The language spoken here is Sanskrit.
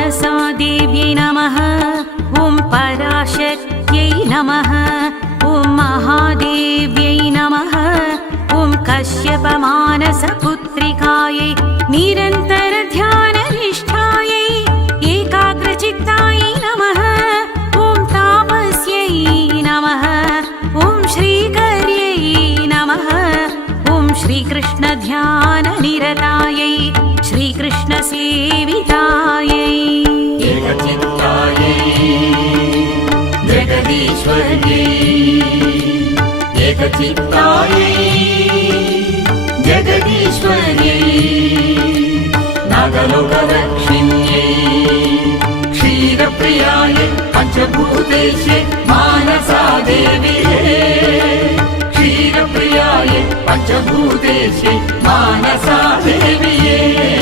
मानसा देव्यै नमः। ॐ पराशक्त्यै नमः। ॐ महादेव्यै नमः। ॐ कश्यपमानसपुत्रिकायै निरन्तरध्याननिष्ठायै एकाग्रचित्तायै नमः। ॐ तापस्यै नमः। ॐ श्रीकर्यै नमः। ॐ श्रीकृष्णध्याननिरतायै श्रीकृष्णसेवितायै एकचित्तायै जगदीश्वर्यै एकचित्तायै जगदीश्वर्यै नागलोकरक्षिण्यै क्षीरप्रियायै पञ्चभूतेशे मानसा देव्यै क्षीरप्रियायै पञ्चभूतेशे मानसा देव्यै